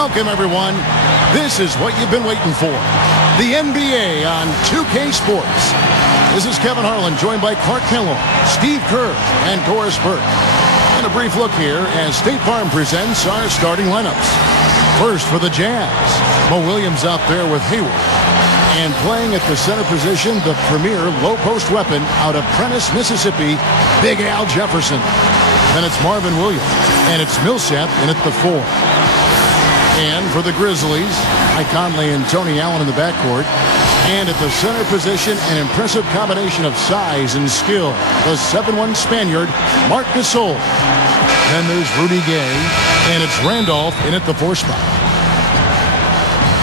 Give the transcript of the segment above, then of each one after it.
Welcome, everyone. This is what you've been waiting for. The NBA on 2K Sports. This is Kevin Harlan, joined by Clark Kellogg, Steve Kerr, and Doris Burke. And a brief look here as State Farm presents our starting lineups. First for the Jazz, Mo Williams out there with Hayward. And playing at the center position, the premier low-post weapon out of Prentice, Mississippi, Big Al Jefferson. Then it's Marvin Williams, and it's Millsap in at the 4. And for the Grizzlies, Mike Conley and Tony Allen in the backcourt. And at the center position, an impressive combination of size and skill. The 7'1" Spaniard, Marc Gasol. Then there's Rudy Gay, and it's Randolph in at the 4 spot.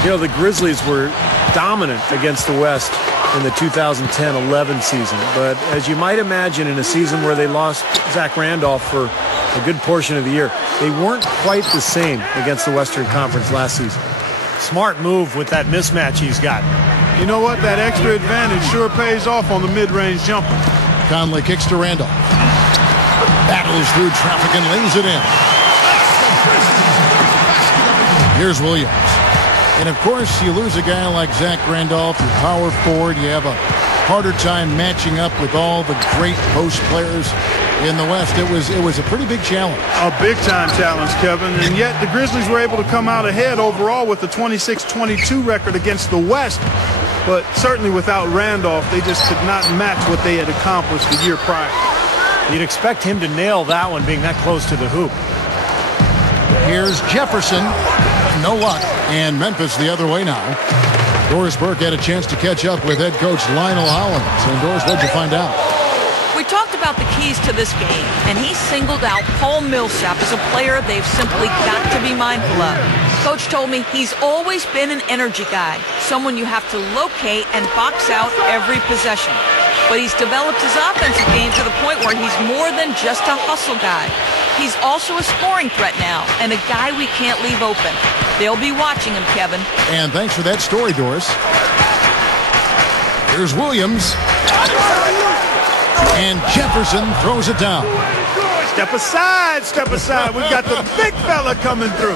You know, the Grizzlies were dominant against the West in the 2010-11 season. But as you might imagine, in a season where they lost Zach Randolph for a good portion of the year, they weren't quite the same against the Western Conference last season. Smart move with that mismatch he's got. You know what? That extra advantage sure pays off on the mid-range jumper. Conley kicks to Randolph. Battles through traffic and lays it in. Here's Williams. And, of course, you lose a guy like Zach Randolph, your power forward. You have a harder time matching up with all the great post players in the West. It was a pretty big challenge. A big-time challenge, Kevin. And yet the Grizzlies were able to come out ahead overall with a 26-22 record against the West. But certainly without Randolph, they just could not match what they had accomplished the year prior. You'd expect him to nail that one being that close to the hoop. Here's Jefferson. No luck. And Memphis the other way now. Doris Burke had a chance to catch up with head coach Lionel Hollins. And Doris, what'd you find out? We talked about the keys to this game, and he singled out Paul Millsap as a player they've simply got to be mindful of. Coach told me he's always been an energy guy, someone you have to locate and box out every possession. But he's developed his offensive game to the point where he's more than just a hustle guy. He's also a scoring threat now, and a guy we can't leave open. They'll be watching him, Kevin. And thanks for that story, Doris. Here's Williams. And Jefferson throws it down. Step aside, step aside. We've got the big fella coming through.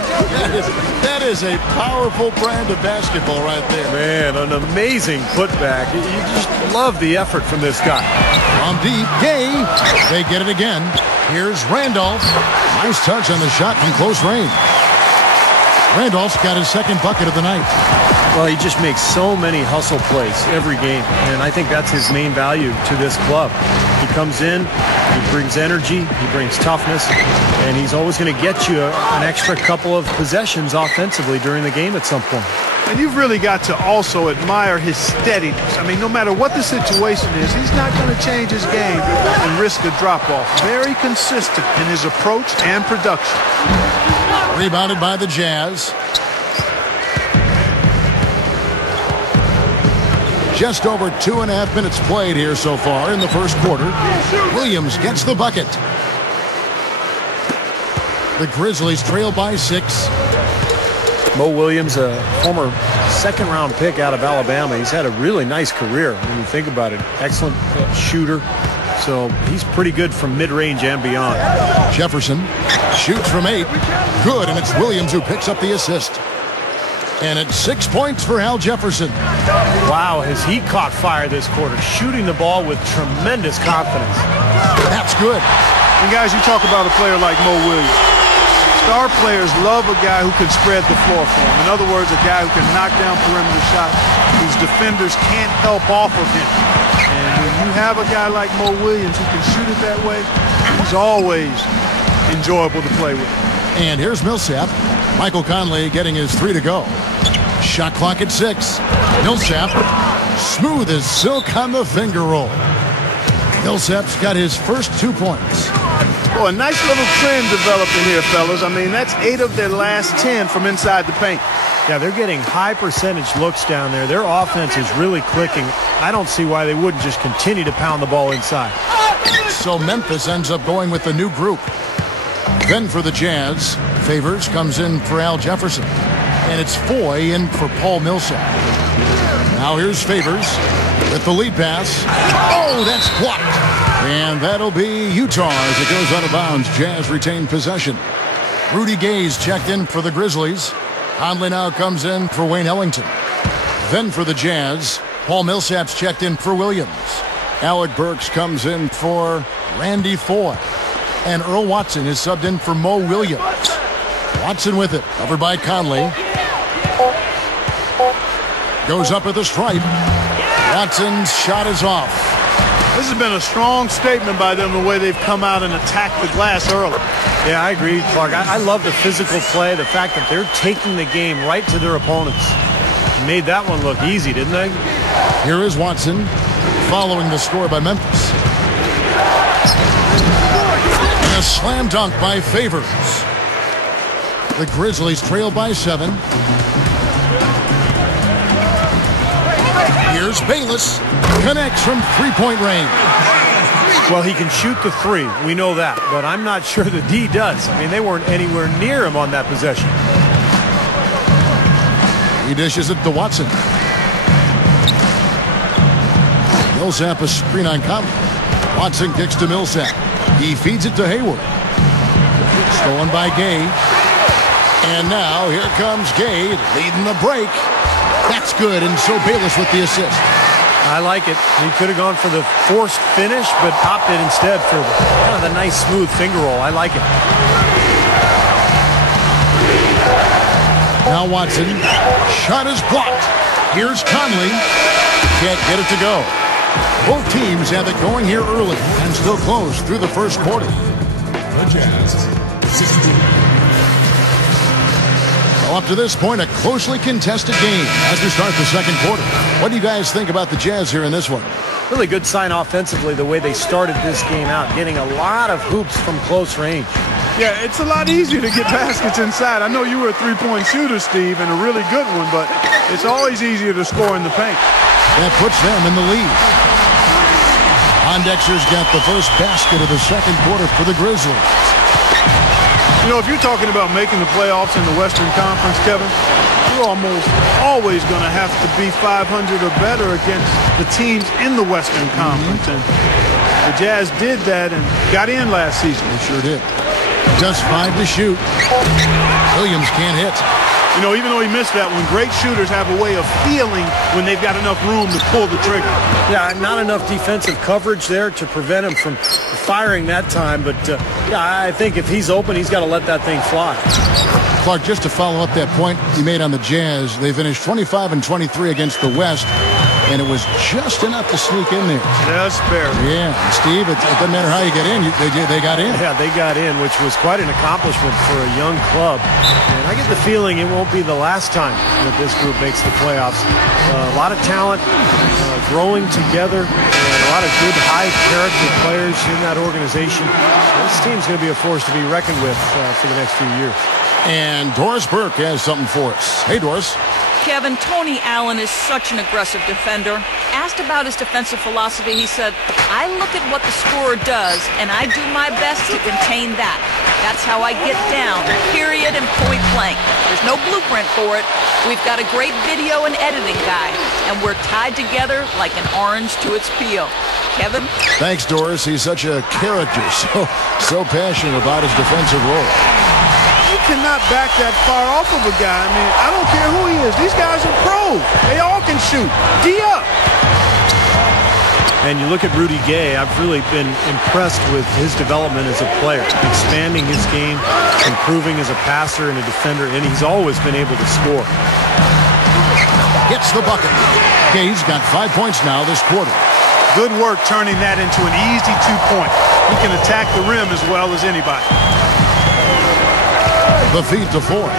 That is a powerful brand of basketball right there. Man, an amazing putback. You just love the effort from this guy. From deep, Gay. They get it again. Here's Randolph. Nice touch on the shot from close range. Randolph's got his second bucket of the night. Well, he just makes so many hustle plays every game, and I think that's his main value to this club. He comes in, he brings energy, he brings toughness, and he's always going to get you an extra couple of possessions offensively during the game at some point. And you've really got to also admire his steadiness. I mean, no matter what the situation is, he's not going to change his game and risk a drop-off. Very consistent in his approach and production. Rebounded by the Jazz. Just over 2.5 minutes played here so far in the first quarter. Williams gets the bucket. The Grizzlies trail by 6. Mo Williams, a former second-round pick out of Alabama. He's had a really nice career when you think about it. Excellent shooter. So he's pretty good from mid-range and beyond. Jefferson shoots from 8. Good, and it's Williams who picks up the assist. And it's 6 points for Al Jefferson. Wow, has he caught fire this quarter, shooting the ball with tremendous confidence. That's good. And guys, you talk about a player like Mo Williams. Star players love a guy who can spread the floor for them. In other words, a guy who can knock down perimeter shots whose defenders can't help off of him. And when you have a guy like Mo Williams who can shoot it that way, he's always enjoyable to play with. And here's Millsap. Michael Conley getting his 3 to go. Shot clock at 6. Millsap, smooth as silk on the finger roll. Millsap's got his first 2 points. Oh, a nice little trend developing here, fellas. I mean, that's 8 of their last 10 from inside the paint. Yeah, they're getting high percentage looks down there. Their offense is really clicking. I don't see why they wouldn't just continue to pound the ball inside. So Memphis ends up going with the new group. Then for the Jazz, Favors comes in for Al Jefferson. And it's Foy in for Paul Millsap. Now here's Favors with the lead pass. Oh, that's blocked. And that'll be Utah as it goes out of bounds. Jazz retain possession. Rudy Gay's checked in for the Grizzlies. Conley now comes in for Wayne Ellington. Then for the Jazz, Paul Millsap's checked in for Williams. Alec Burks comes in for Randy Foye. And Earl Watson is subbed in for Mo Williams. Watson with it, covered by Conley. Goes up at the stripe. Watson's shot is off. This has been a strong statement by them, the way they've come out and attacked the glass early. Yeah, I agree, Clark. I love the physical play, the fact that they're taking the game right to their opponents. Made that one look easy, didn't they? Here is Watson, following the score by Memphis. And a slam dunk by Favors. The Grizzlies trail by 7. Here's Bayless. Connects from three-point range. Well, he can shoot the three. We know that. But I'm not sure the D does. I mean, they weren't anywhere near him on that possession. He dishes it to Watson. Millsap a screen on Conley. Watson kicks to Millsap. He feeds it to Hayward. Stolen by Gay. And now here comes Gay leading the break. That's good, and so Bayless with the assist. I like it. He could have gone for the forced finish, but opted instead for kind of the nice smooth finger roll. I like it. Now Watson. Shot is blocked. Here's Conley. Can't get it to go. Both teams have it going here early and still close through the first quarter. The Jazz, 16. Well, up to this point, a closely contested game as we start the second quarter. What do you guys think about the Jazz here in this one? Really good sign offensively the way they started this game out, getting a lot of hoops from close range. Yeah, it's a lot easier to get baskets inside. I know you were a three-point shooter, Steve, and a really good one, but it's always easier to score in the paint. That puts them in the lead. Pondexter's got the first basket of the second quarter for the Grizzlies. You know, if you're talking about making the playoffs in the Western Conference, Kevin, you're almost always going to have to be 500 or better against the teams in the Western Conference. And the Jazz did that and got in last season. They sure did. Just 5 to shoot. Williams can't hit. You know, even though he missed that one, great shooters have a way of feeling when they've got enough room to pull the trigger. Yeah, not enough defensive coverage there to prevent him from firing that time. But, yeah, I think if he's open, he's got to let that thing fly. Clark, just to follow up that point you made on the Jazz, they finished 25 and 23 against the West, and it was just enough to sneak in there. Just barely. Yeah, and Steve, it doesn't matter how you get in, they got in. Yeah, they got in, which was quite an accomplishment for a young club. And I get the feeling it won't be the last time that this group makes the playoffs. A lot of talent growing together, and a lot of good high-character players in that organization. This team's going to be a force to be reckoned with for the next few years. And Doris Burke has something for us. Hey, Doris. Kevin, Tony Allen is such an aggressive defender. Asked about his defensive philosophy, he said, I look at what the scorer does, and I do my best to contain that. That's how I get down, period and point blank. There's no blueprint for it. We've got a great video and editing guy, and we're tied together like an orange to its peel. Kevin? Thanks, Doris. He's such a character, so passionate about his defensive role. You cannot back that far off of a guy. I mean, I don't care who he is. These guys are pros. They all can shoot. D up. And you look at Rudy Gay, I've really been impressed with his development as a player, expanding his game, improving as a passer and a defender, and he's always been able to score. Gets the bucket. Gay's got 5 points now this quarter. Good work turning that into an easy 2-point. He can attack the rim as well as anybody. The feed to Foye.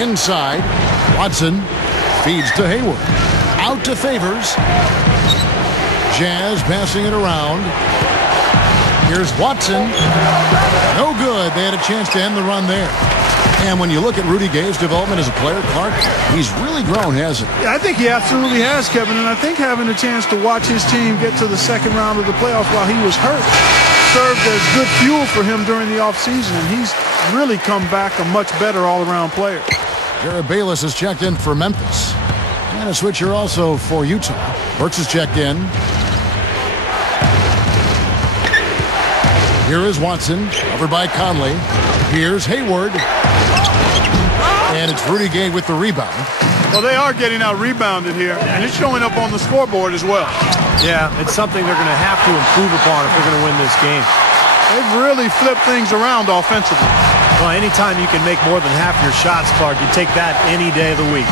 Inside, Watson feeds to Hayward. Out to Favors. Jazz passing it around. Here's Watson. No good. They had a chance to end the run there. And when you look at Rudy Gay's development as a player, Clark, he's really grown, hasn't he? Yeah, I think he absolutely has, Kevin. And I think having a chance to watch his team get to the second round of the playoffs while he was hurt served as good fuel for him during the offseason. And he's really come back a much better all-around player. Jared Bayless has checked in for Memphis. And a switcher also for Utah. Burks has checked in. Here is Watson, covered by Conley. Here's Hayward. And it's Rudy Gay with the rebound. Well, they are getting out rebounded here, and it's showing up on the scoreboard as well. Yeah, it's something they're going to have to improve upon if they're going to win this game. They've really flipped things around offensively. Well, anytime you can make more than half your shots, Clark, you take that any day of the week.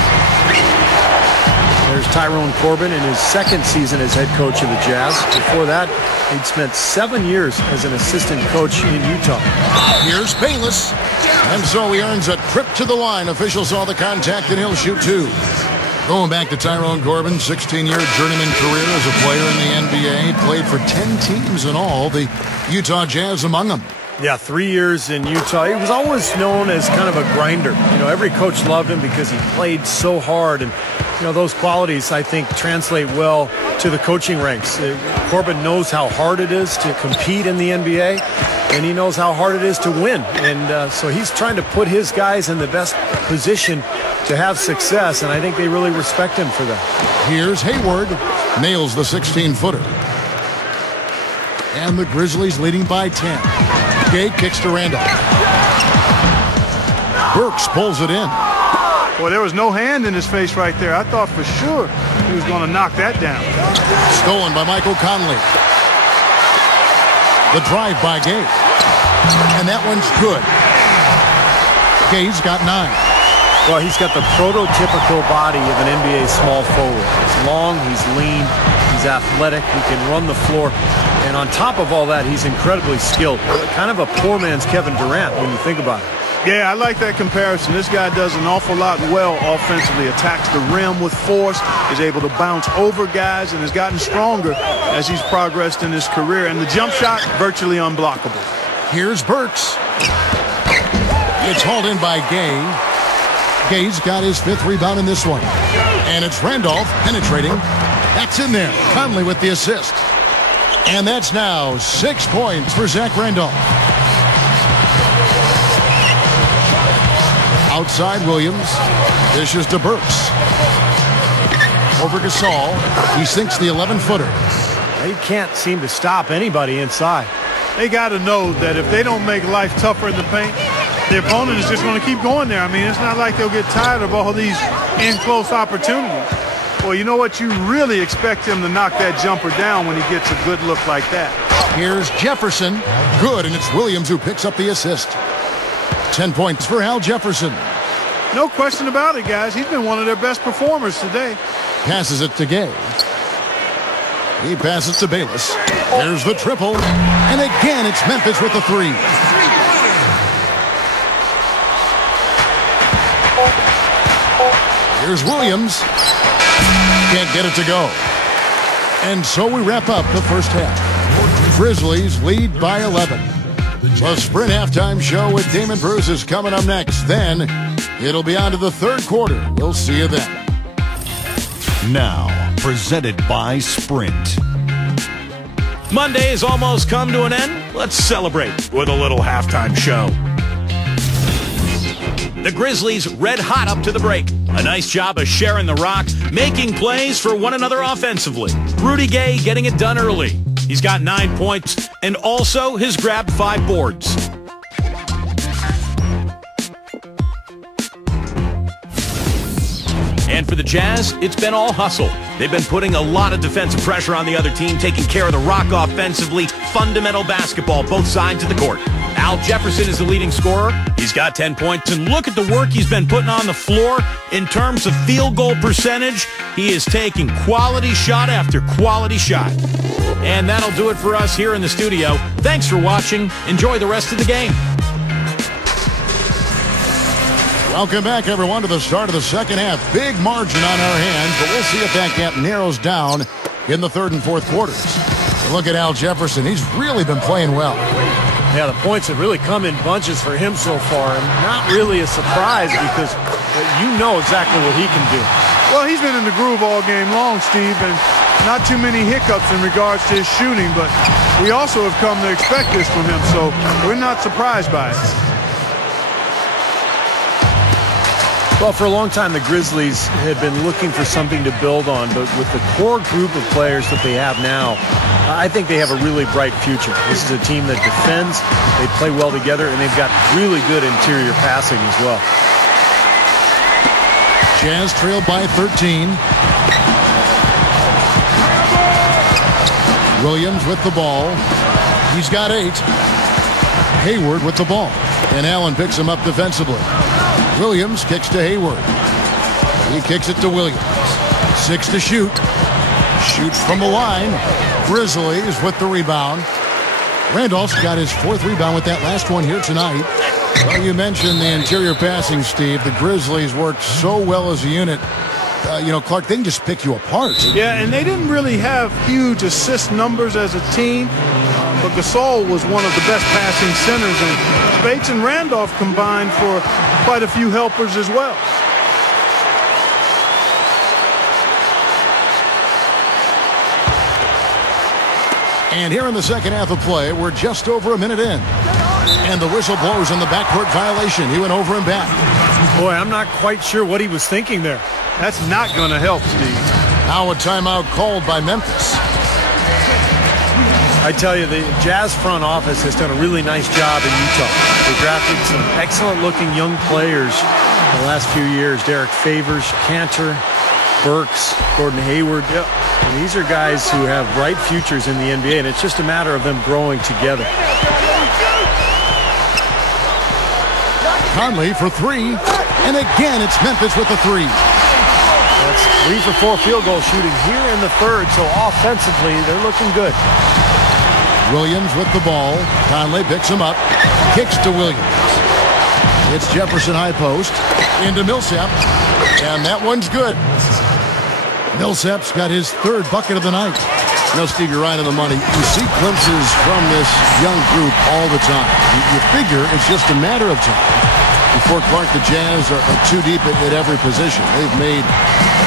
There's Tyrone Corbin in his second season as head coach of the Jazz. Before that, he'd spent 7 years as an assistant coach in Utah. Here's Bayless. And so he earns a trip to the line. Officials saw the contact, and he'll shoot 2. Going back to Tyrone Corbin, 16-year journeyman career as a player in the NBA. Played for 10 teams in all, the Utah Jazz among them. Yeah, 3 years in Utah. He was always known as kind of a grinder. You know, every coach loved him because he played so hard. And, you know, those qualities, I think, translate well to the coaching ranks. Corbin knows how hard it is to compete in the NBA, and he knows how hard it is to win. And so he's trying to put his guys in the best position to have success, and I think they really respect him for that. Here's Hayward. Nails the 16-footer. And the Grizzlies leading by 10. Gay kicks to Randall. Burks pulls it in. Well, there was no hand in his face right there. I thought for sure he was going to knock that down. Stolen by Michael Conley. The drive by Gay. And that one's good. Gay's got 9. Well, he's got the prototypical body of an NBA small forward. He's long, he's lean, he's athletic, he can run the floor. And on top of all that, he's incredibly skilled. Kind of a poor man's Kevin Durant when you think about it. Yeah, I like that comparison. This guy does an awful lot well offensively. Attacks the rim with force, is able to bounce over guys, and has gotten stronger as he's progressed in his career. And the jump shot, virtually unblockable. Here's Burks. It's hauled in by Gay. Gay's got his 5th rebound in this one. And it's Randolph penetrating. That's in there. Conley with the assist. And that's now 6 points for Zach Randolph. Outside Williams. Dishes to Burks. Over Gasol. He sinks the 11-footer. They can't seem to stop anybody inside. They got to know that if they don't make life tougher in the paint, the opponent is just going to keep going there. I mean, it's not like they'll get tired of all these in-close opportunities. Well, you know what? You really expect him to knock that jumper down when he gets a good look like that. Here's Jefferson. Good, and it's Williams who picks up the assist. 10 points for Al Jefferson. No question about it, guys. He's been one of their best performers today. Passes it to Gay. He passes to Bayless. There's the triple. And again, it's Memphis with the 3. Here's Williams. Can't get it to go. And so we wrap up the first half. Grizzlies lead by 11. The Sprint halftime show with Damon Bruce is coming up next. Then it'll be on to the third quarter. We'll see you then. Now, presented by Sprint. Monday has almost come to an end. Let's celebrate with a little halftime show. The Grizzlies red hot up to the break. A nice job of sharing the rock, making plays for one another offensively. Rudy Gay getting it done early. He's got 9 points and also has grabbed 5 boards. And for the Jazz, it's been all hustle. They've been putting a lot of defensive pressure on the other team, taking care of the rock offensively. Fundamental basketball, both sides of the court. Al Jefferson is the leading scorer. He's got 10 points. And look at the work he's been putting on the floor in terms of field goal percentage. He is taking quality shot after quality shot. And that'll do it for us here in the studio. Thanks for watching. Enjoy the rest of the game. Welcome back, everyone, to the start of the second half. Big margin on our hands, but we'll see if that gap narrows down in the third and fourth quarters. Look at Al Jefferson. He's really been playing well. Yeah, the points have really come in bunches for him so far, and not really a surprise because you know exactly what he can do. Well, he's been in the groove all game long, Steve, and not too many hiccups in regards to his shooting, but we also have come to expect this from him, so we're not surprised by it. Well, for a long time, the Grizzlies had been looking for something to build on, but with the core group of players that they have now, I think they have a really bright future. This is a team that defends, they play well together, and they've got really good interior passing as well. Jazz trail by 13. Williams with the ball. He's got 8. Hayward with the ball. And Allen picks him up defensively. Williams kicks to Hayward. He kicks it to Williams. 6 to shoot. Shoots from the line. Grizzlies with the rebound. Randolph's got his 4th rebound with that last one here tonight. Well, you mentioned the interior passing, Steve. The Grizzlies worked so well as a unit. Clark, they can just pick you apart. Yeah, and they didn't really have huge assist numbers as a team, but Gasol was one of the best passing centers, and Bates and Randolph combined for quite a few helpers as well. And here in the second half of play, we're just over a minute in. And the whistle blows on the backcourt violation. He went over and back. Boy, I'm not quite sure what he was thinking there. That's not going to help, Steve. Now a timeout called by Memphis. I tell you, the Jazz front office has done a really nice job in Utah. They drafted some excellent-looking young players in the last few years. Derek Favors, Cantor, Burks, Gordon Hayward. Yep. And these are guys who have bright futures in the NBA, and it's just a matter of them growing together. Conley for 3. And again, it's Memphis with the 3. That's 3 for 4 field goal shooting here in the third, so offensively, they're looking good. Williams with the ball. Conley picks him up. Kicks to Williams. It's Jefferson high post. Into Millsap. And that one's good. Millsap's got his 3rd bucket of the night. Steve, you're right on the money. You see glimpses from this young group all the time. You figure it's just a matter of time before Clark, the Jazz are too deep at every position. They've made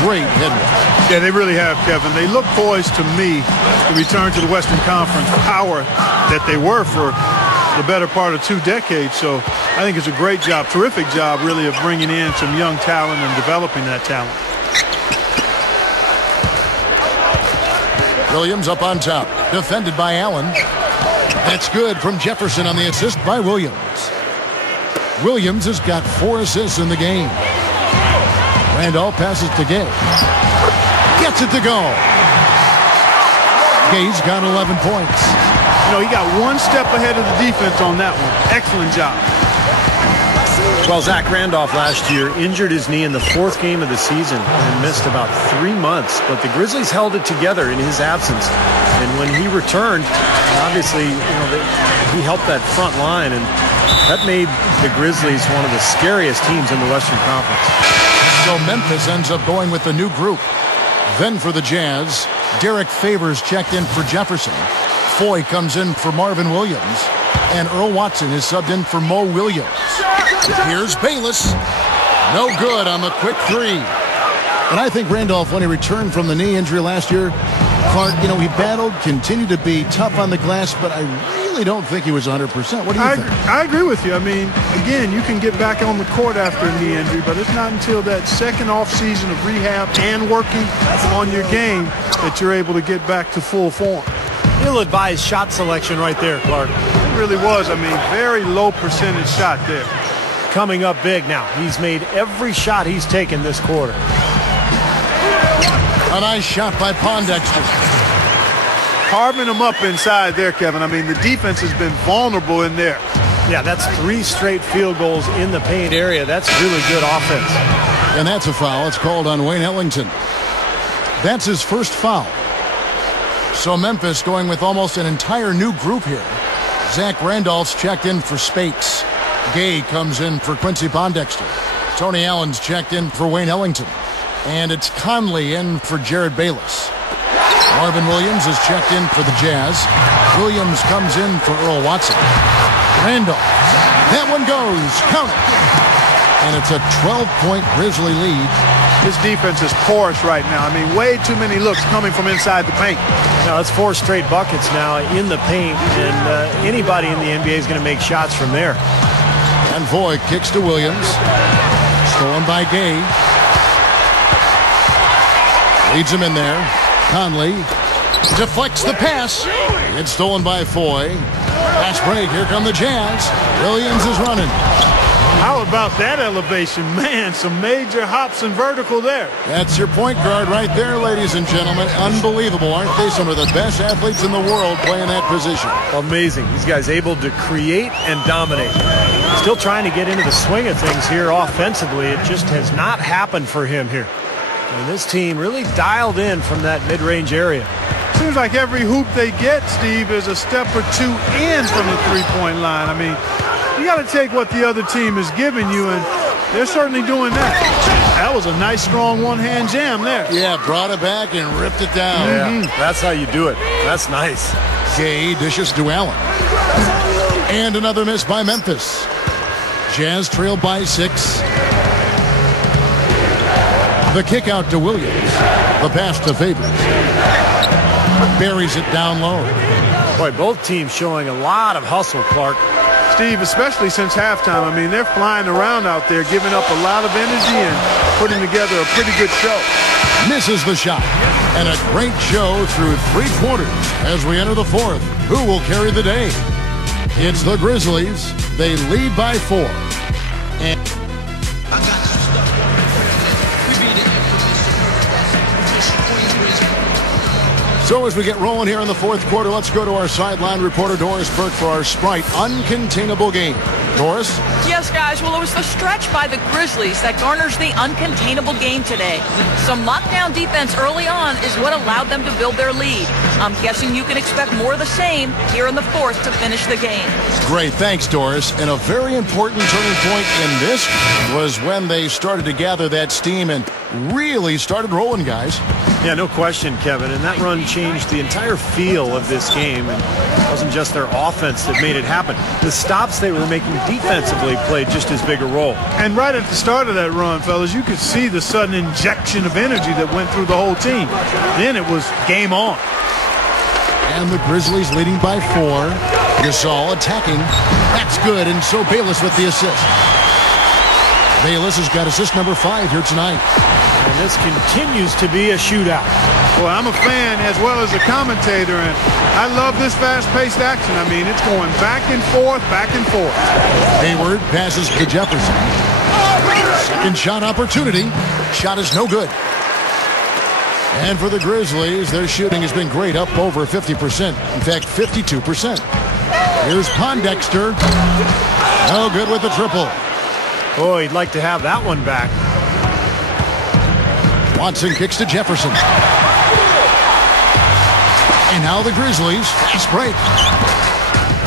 great headway. Yeah, they really have, Kevin. They look poised to me to return to the Western Conference power that they were for the better part of 2 decades. So I think it's a great job, terrific job, really, of bringing in some young talent and developing that talent. Williams up on top. Defended by Allen. That's good from Jefferson on the assist by Williams. Williams has got 4 assists in the game. Randolph passes to Gay. Gets it to go. Gay's got 11 points. He got 1 step ahead of the defense on that one. Excellent job. Well, Zach Randolph last year injured his knee in the 4th game of the season and missed about 3 months. But the Grizzlies held it together in his absence. And when he returned, obviously, he helped that front line, and that made the Grizzlies one of the scariest teams in the Western Conference. So Memphis ends up going with the new group. Then for the Jazz, Derek Favors checked in for Jefferson. Foy comes in for Marvin Williams. And Earl Watson is subbed in for Mo Williams. Here's Bayless. No good on the quick 3. And I think Randolph, when he returned from the knee injury last year, Clark, he battled, continued to be tough on the glass, but I really don't think he was 100%. What do you think? I agree with you. I mean, again, you can get back on the court after a knee injury, but it's not until that second off season of rehab and working on your game that you're able to get back to full form. Ill-advised shot selection right there, Clark. It really was. I mean, very low percentage shot there. Coming up big now. He's made every shot he's taken this quarter. A nice shot by Pondexter. Carving them up inside there, Kevin. I mean, the defense has been vulnerable in there. Yeah, that's 3 straight field goals in the paint area. That's really good offense. And that's a foul. It's called on Wayne Ellington. That's his first foul. So Memphis going with almost an entire new group here. Zach Randolph's checked in for Spates. Gay comes in for Quincy Pondexter. Tony Allen's checked in for Wayne Ellington. And it's Conley in for Jared Bayless. Marvin Williams is checked in for the Jazz. Williams comes in for Earl Watson. Randolph. That one goes. Count it. And it's a 12-point Grizzly lead. His defense is porous right now. I mean, way too many looks coming from inside the paint. Now, that's 4 straight buckets now in the paint, and anybody in the NBA is going to make shots from there. And Foy kicks to Williams. Stolen by Gay. Leads him in there. Conley deflects the pass. It's stolen by Foy. Fast break. Here come the Jazz. Williams is running. How about that elevation? Man, some major hops and vertical there. That's your point guard right there, ladies and gentlemen. Unbelievable, aren't they? Some of the best athletes in the world playing that position. Amazing. These guys able to create and dominate. Still trying to get into the swing of things here offensively. It just has not happened for him here. And this team really dialed in from that mid-range area. Seems like every hoop they get, Steve, is a step or two in from the three-point line. I mean, you got to take what the other team is giving you, and they're certainly doing that. That was a nice, strong one-hand jam there. Yeah, brought it back and ripped it down. Yeah, that's how you do it. That's nice. Gay dishes to Allen. And another miss by Memphis. Jazz trail by 6. The kick out to Williams. The pass to Favors. Buries it down low. Boy, both teams showing a lot of hustle, Clark. Steve, especially since halftime. I mean, they're flying around out there, giving up a lot of energy and putting together a pretty good show. Misses the shot. And a great show through 3 quarters as we enter the 4th. Who will carry the day? It's the Grizzlies. They lead by 4. And so as we get rolling here in the 4th quarter, let's go to our sideline reporter, Doris Burke, for our Sprite Uncontainable game. Doris? Yes, guys. Well, it was the stretch by the Grizzlies that garners the uncontainable game today. Some lockdown defense early on is what allowed them to build their lead. I'm guessing you can expect more of the same here in the 4th to finish the game. Great. Thanks, Doris. And a very important turning point in this was when they started to gather that steam and really started rolling, guys. Yeah, no question, Kevin. And that run changed the entire feel of this game. And it wasn't just their offense that made it happen. The stops they were making defensively played just as big a role. And right at the start of that run, fellas, you could see the sudden injection of energy that went through the whole team. Then it was game on. And the Grizzlies leading by 4. Gasol attacking. That's good. And so Bayless with the assist. Bayless has got assist number 5 here tonight. And this continues to be a shootout. Well, I'm a fan as well as a commentator, and I love this fast-paced action. I mean, it's going back and forth, back and forth. Hayward passes to Jefferson. Second shot opportunity. Shot is no good. And for the Grizzlies, their shooting has been great, up over 50%. In fact, 52%. Here's Pondexter. No good with the triple. Boy, he'd like to have that one back. Watson kicks to Jefferson. And now the Grizzlies. Fast break.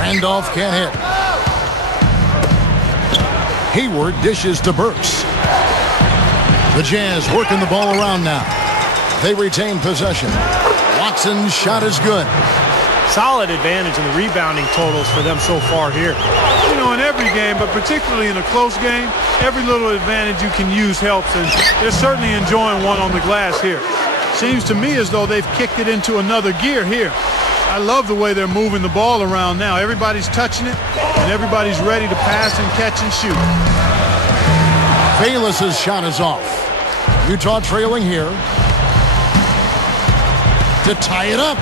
Randolph can't hit. Hayward dishes to Burks. The Jazz working the ball around now. They retain possession. Watson's shot is good. Solid advantage in the rebounding totals for them so far here. You know, in every game, but particularly in a close game, every little advantage you can use helps, and they're certainly enjoying one on the glass here. Seems to me as though they've kicked it into another gear here. I love the way they're moving the ball around now. Everybody's touching it, and everybody's ready to pass and catch and shoot. Bayless's shot is off. Utah trailing here. To tie it up.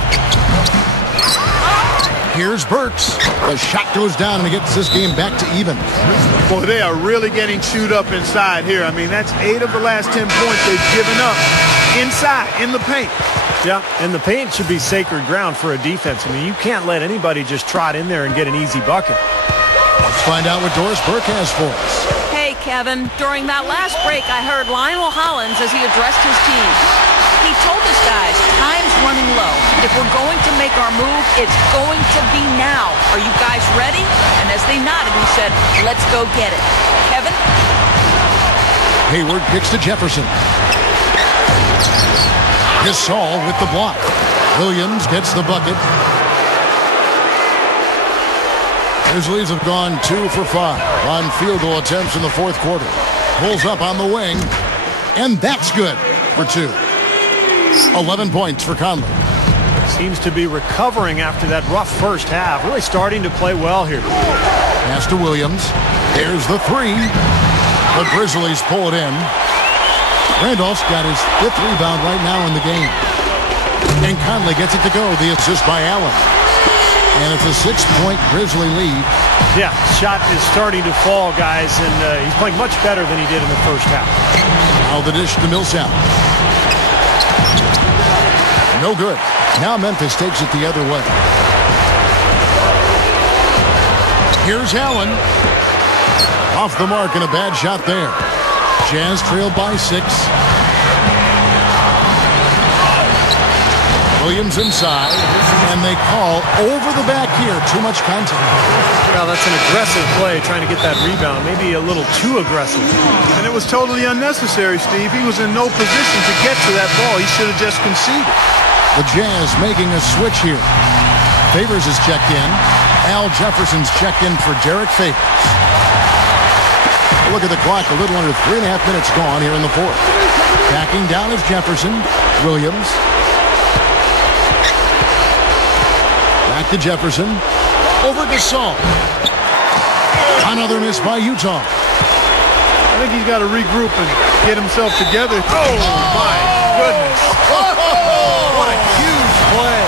Here's Burks. The shot goes down and it gets this game back to even. Boy, they are really getting chewed up inside here. I mean, that's 8 of the last 10 points they've given up inside, in the paint. Yeah, and the paint should be sacred ground for a defense. I mean, you can't let anybody just trot in there and get an easy bucket. Let's find out what Doris Burke has for us. Hey, Kevin, during that last break, I heard Lionel Hollins as he addressed his team. He told us guys, time's running low. If we're going to make our move, it's going to be now. Are you guys ready? And as they nodded, he said, let's go get it. Kevin? Hayward kicks to Jefferson. Gasol with the block. Williams gets the bucket. Grizzlies have gone 2 for 5 on field goal attempts in the 4th quarter. Pulls up on the wing, and that's good for 2. 11 points for Conley. Seems to be recovering after that rough first half. Really starting to play well here. Pass to Williams. There's the 3. The Grizzlies pull it in. Randolph's got his 5th rebound right now in the game. And Conley gets it to go. The assist by Allen. And it's a 6-point Grizzly lead. Yeah, shot is starting to fall, guys, and he's playing much better than he did in the first half. Now the dish to Millsap. No good. Now Memphis takes it the other way. Here's Allen. Off the mark and a bad shot there. Jazz trailed by 6. Williams inside, and they call over the back here. Too much contact. Well, that's an aggressive play, trying to get that rebound. Maybe a little too aggressive. And it was totally unnecessary, Steve. He was in no position to get to that ball. He should have just conceded. The Jazz making a switch here. Favors is checked in. Al Jefferson's checked in for Derek Favors. Look at the clock. A little under 3.5 minutes gone here in the 4th. Backing down is Jefferson. Williams. Back to Jefferson. Over to Gasol. Another miss by Utah. I think he's got to regroup and get himself together. Oh, my goodness. What a huge play.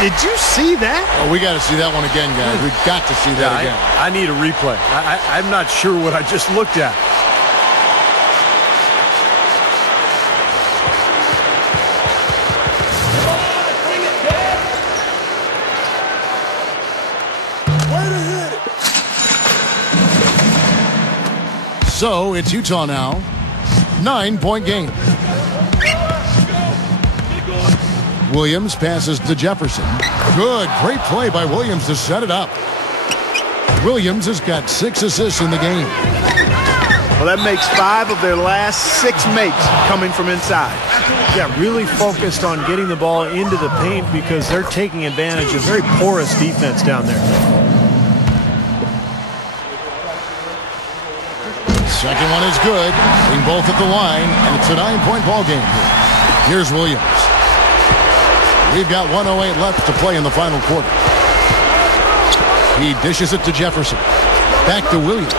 Did you see that? Oh, we got to see that one again, guys. We've got to see that again. I need a replay. I'm not sure what I just looked at. So it's Utah now. 9-point game. Williams passes to Jefferson. Good. Great play by Williams to set it up. Williams has got 6 assists in the game. Well, that makes 5 of their last 6 makes coming from inside. Yeah, really focused on getting the ball into the paint because they're taking advantage of very porous defense down there. Second one is good. Being both at the line, and it's a 9-point ball game here. Here's Williams. We've got 1:08 left to play in the final quarter. He dishes it to Jefferson. Back to Williams.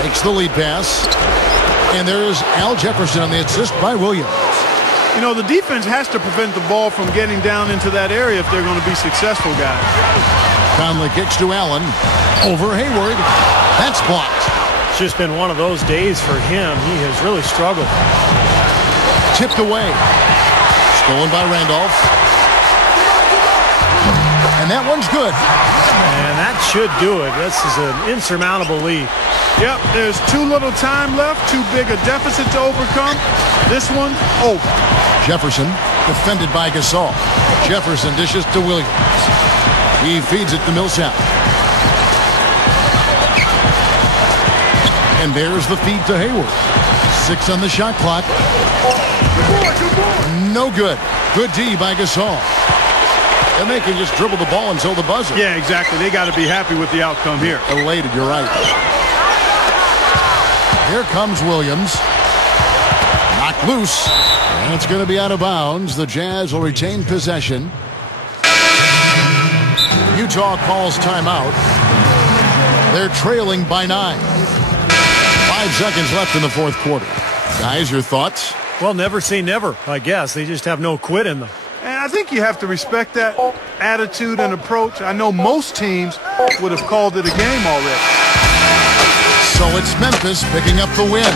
Takes the lead pass. And there's Al Jefferson on the assist by Williams. You know, the defense has to prevent the ball from getting down into that area if they're going to be successful, guys. Conley kicks to Allen. Over Hayward. That's blocked. It's just been one of those days for him. He has really struggled. Tipped away. Stolen by Randolph. And that one's good. And that should do it. This is an insurmountable lead. Yep, there's too little time left, too big a deficit to overcome. This one, over. Jefferson, defended by Gasol. Jefferson dishes to Williams. He feeds it to Millsap. And there's the feed to Hayward. 6 on the shot clock. No good. Good D by Gasol. And they can just dribble the ball until the buzzer. Yeah, exactly. They got to be happy with the outcome here. Elated, you're right. Here comes Williams. Knocked loose. And it's going to be out of bounds. The Jazz will retain possession. Utah calls timeout. They're trailing by 9. 5 seconds left in the 4th quarter. Guys, your thoughts? Well, never say never, I guess. They just have no quit in them. And I think you have to respect that attitude and approach. I know most teams would have called it a game already. So it's Memphis picking up the win.